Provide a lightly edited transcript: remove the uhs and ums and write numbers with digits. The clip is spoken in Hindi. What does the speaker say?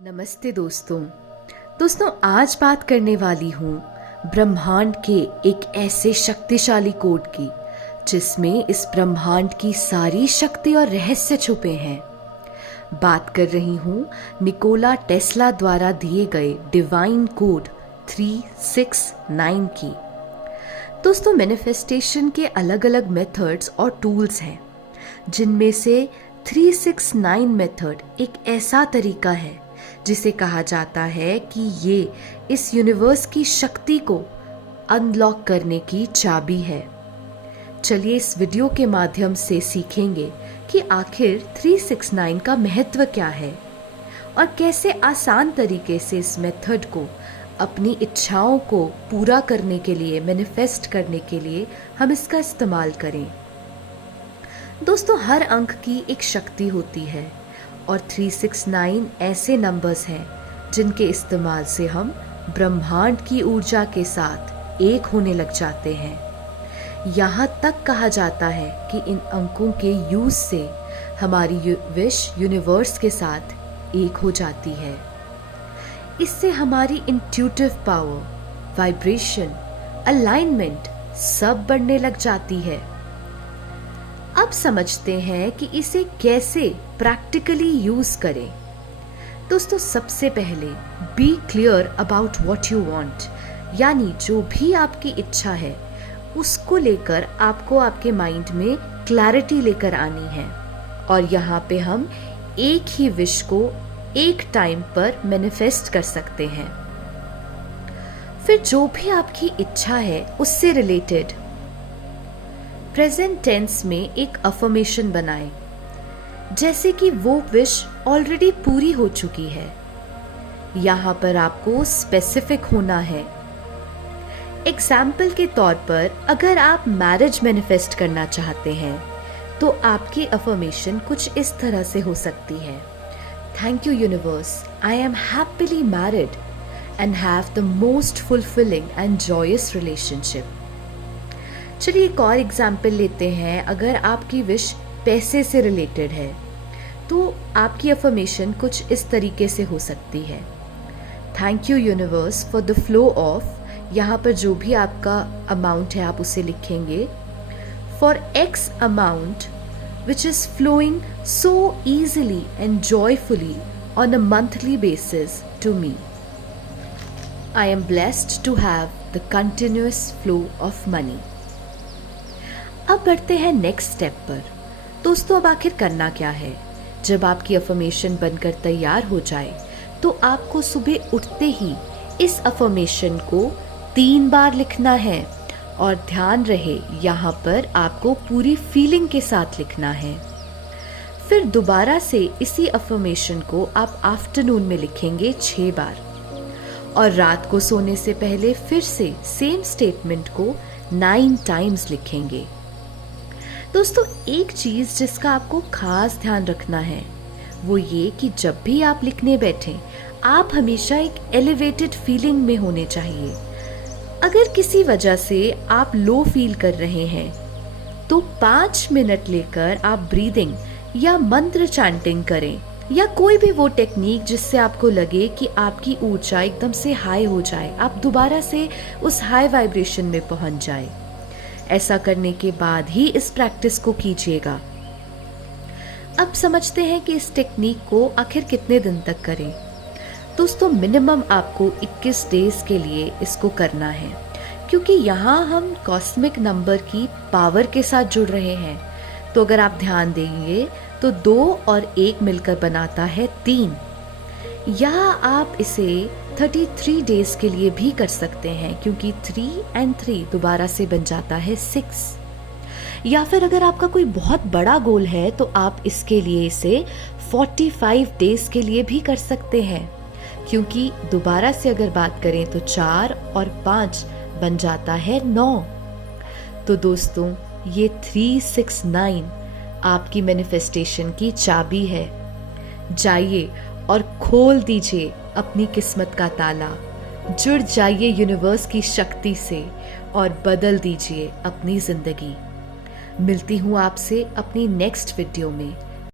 नमस्ते दोस्तों आज बात करने वाली हूँ ब्रह्मांड के एक ऐसे शक्तिशाली कोड की जिसमें इस ब्रह्मांड की सारी शक्ति और रहस्य छुपे हैं। बात कर रही हूँ निकोला टेस्ला द्वारा दिए गए डिवाइन कोड 369 की। दोस्तों, मैनिफेस्टेशन के अलग अलग मेथड्स और टूल्स हैं, जिनमें से 369 मेथड एक ऐसा तरीका है जिसे कहा जाता है कि ये इस यूनिवर्स की शक्ति को अनलॉक करने की चाबी है। चलिए इस वीडियो के माध्यम से सीखेंगे कि आखिर 369 का महत्व क्या है और कैसे आसान तरीके से इस मेथड को अपनी इच्छाओं को पूरा करने के लिए, मैनिफेस्ट करने के लिए हम इसका इस्तेमाल करें। दोस्तों, हर अंक की एक शक्ति होती है और 369 ऐसे नंबर्स हैं जिनके इस्तेमाल से हम ब्रह्मांड की ऊर्जा के साथ एक होने लग जाते हैं। यहाँ तक कहा जाता है कि इन अंकों के यूज से हमारी विश यूनिवर्स के साथ एक हो जाती है। इससे हमारी इंट्यूटिव पावर, वाइब्रेशन, अलाइनमेंट सब बढ़ने लग जाती है। अब समझते हैं कि इसे कैसे प्रैक्टिकली यूज करें। दोस्तों, सबसे पहले be clear about what you want, यानी जो भी आपकी इच्छा है उसको लेकर आपको आपके माइंड में क्लैरिटी लेकर आनी है। और यहाँ पे हम एक ही विश को एक टाइम पर मैनिफेस्ट कर सकते हैं। फिर जो भी आपकी इच्छा है उससे रिलेटेड प्रेजेंट टेंस में एक अफर्मेशन बनाएं, जैसे कि वो विश ऑलरेडी पूरी हो चुकी है। यहाँ पर आपको स्पेसिफिक होना है। एग्जाम्पल के तौर पर अगर आप मैरिज मैनिफेस्ट करना चाहते हैं तो आपकी अफर्मेशन कुछ इस तरह से हो सकती है: thank you universe, I am happily married and have the most fulfilling and joyous relationship. चलिए एक और एग्जाम्पल लेते हैं। अगर आपकी विश पैसे से रिलेटेड है तो आपकी अफर्मेशन कुछ इस तरीके से हो सकती है: thank you universe for the flow of, यहाँ पर जो भी आपका अमाउंट है आप उसे लिखेंगे, for X amount which is flowing so easily and joyfully on a monthly basis to me. I am blessed to have the continuous flow of money. अब बढ़ते हैं नेक्स्ट स्टेप पर। दोस्तों, अब आखिर करना क्या है? जब आपकी अफर्मेशन बनकर तैयार हो जाए तो आपको सुबह उठते ही इस अफर्मेशन को 3 बार लिखना है। और ध्यान रहे, यहाँ पर आपको पूरी फीलिंग के साथ लिखना है। फिर दोबारा से इसी अफर्मेशन को आप आफ्टरनून में लिखेंगे 6 बार और रात को सोने से पहले फिर से सेम स्टेटमेंट को 9 टाइम्स लिखेंगे। दोस्तों, एक चीज जिसका आपको खास ध्यान रखना है वो ये कि जब भी आप लिखने बैठें आप हमेशा एक एलिवेटेड फीलिंग में होने चाहिए। अगर किसी वजह से आप लो फील कर रहे हैं तो 5 मिनट लेकर आप ब्रीदिंग या मंत्र चैंटिंग करें, या कोई भी वो टेक्निक जिससे आपको लगे कि आपकी ऊर्जा एकदम से हाई हो जाए, आप दोबारा से उस हाई वाइब्रेशन में पहुंच जाए। ऐसा करने के बाद ही इस प्रैक्टिस को कीजिएगा। अब समझते हैं कि इस टेक्निक को आखिर कितने दिन तक करें। दोस्तों, मिनिमम आपको 21 डेज के लिए इसको करना है, क्योंकि यहाँ हम कॉस्मिक नंबर की पावर के साथ जुड़ रहे हैं। तो अगर आप ध्यान देंगे तो 2 और 1 मिलकर बनाता है 3, या आप इसे 33 डेज के लिए भी कर सकते हैं, क्योंकि 3 और 3 दोबारा से बन जाता है 6। या फिर अगर आपका कोई बहुत बड़ा गोल है तो आप इसके लिए इसे 45 डेज के लिए भी कर सकते हैं, क्योंकि दोबारा से अगर बात करें तो 4 और 5 बन जाता है 9। तो दोस्तों, ये 369 आपकी मैनिफेस्टेशन की चाबी है। जाइए और खोल दीजिए अपनी किस्मत का ताला, जुड़ जाइए यूनिवर्स की शक्ति से और बदल दीजिए अपनी जिंदगी। मिलती हूँ आपसे अपनी नेक्स्ट वीडियो में।